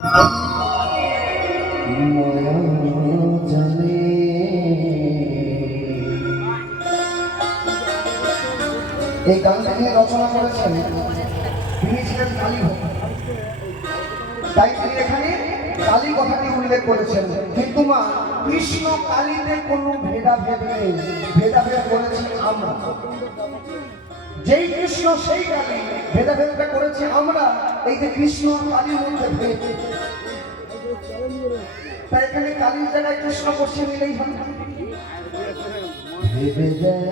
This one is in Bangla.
এই গানটা নিয়ে রচনা করেছেন তিনি ছিলেন কালী ভক্ত, তাই তিনি এখানে কালী কথাটি উল্লেখ করেছেন। কিন্তু মা, কৃষ্ণ কালীতে কোনো ভেদাভেদ নেই, ভেদাভেদ করেছি আমরা। যেই কৃষ্ণ সেই কালী, ভেদাভেদটা করেছি আমরা। এই যে কৃষ্ণ আর কালীর মধ্যে ভেদ, তাই এখানে কালীর জায়গায় কৃষ্ণ বসে নিলেই হবে। ভেবে দেয়